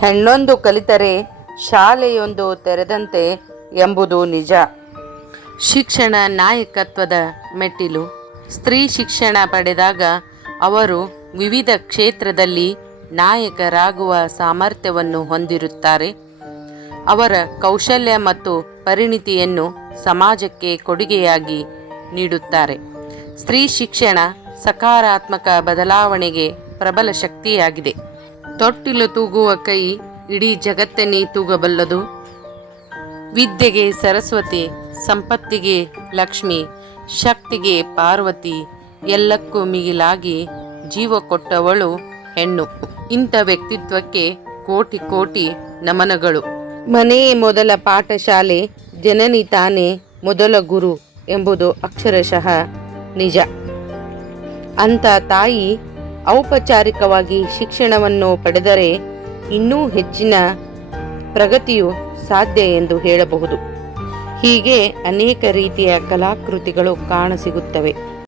ಹೆಣ್ಣೊಂದು ಕಲಿತರೆ ಶಾಲೆಯೊಂದು ತೆರೆದಂತೆ ಎಂಬುದು ನಿಜ. ಶಿಕ್ಷಣ ನಾಯಕತ್ವದ ಮೆಟ್ಟಿಲು. ಸ್ತ್ರೀ ಶಿಕ್ಷಣ ಪಡೆದಾಗ ಅವರು ವಿವಿಧ ಕ್ಷೇತ್ರದಲ್ಲಿ ನಾಯಕರಾಗುವ ಸಾಮರ್ಥ್ಯವನ್ನು ಹೊಂದಿರುತ್ತಾರೆ. ಅವರ ಕೌಶಲ್ಯ ಮತ್ತು ಪರಿಣಿತಿಯನ್ನು ಸಮಾಜಕ್ಕೆ ಕೊಡುಗೆಯಾಗಿ ನೀಡುತ್ತಾರೆ. ಸ್ತ್ರೀ ಶಿಕ್ಷಣ ಸಕಾರಾತ್ಮಕ ಬದಲಾವಣೆಗೆ ಪ್ರಬಲ ಶಕ್ತಿಯಾಗಿದೆ. ತೊಟ್ಟಿಲು ತೂಗುವ ಕೈ ಇಡೀ ಜಗತ್ತನ್ನೇ ತೂಗಬಲ್ಲದು. ವಿದ್ಯೆಗೆ ಸರಸ್ವತಿ, ಸಂಪತ್ತಿಗೆ ಲಕ್ಷ್ಮಿ, ಶಕ್ತಿಗೆ ಪಾರ್ವತಿ, ಎಲ್ಲಕ್ಕೂ ಮಿಗಿಲಾಗಿ ಜೀವ ಕೊಟ್ಟವಳು ಹೆಣ್ಣು. ಇಂಥ ವ್ಯಕ್ತಿತ್ವಕ್ಕೆ ಕೋಟಿ ಕೋಟಿ ನಮನಗಳು. ಮನೆಯೇ ಮೊದಲ ಪಾಠಶಾಲೆ, ಜನನಿ ತಾನೇ ಮೊದಲ ಗುರು ಎಂಬುದು ಅಕ್ಷರಶಃ ನಿಜ. ಅಂಥ ತಾಯಿ ಔಪಚಾರಿಕವಾಗಿ ಶಿಕ್ಷಣವನ್ನು ಪಡೆದರೆ ಇನ್ನೂ ಹೆಚ್ಚಿನ ಪ್ರಗತಿಯು ಸಾಧ್ಯ ಎಂದು ಹೇಳಬಹುದು. ಹೀಗೆ ಅನೇಕ ರೀತಿಯ ಕಲಾಕೃತಿಗಳು ಕಾಣಸಿಗುತ್ತವೆ.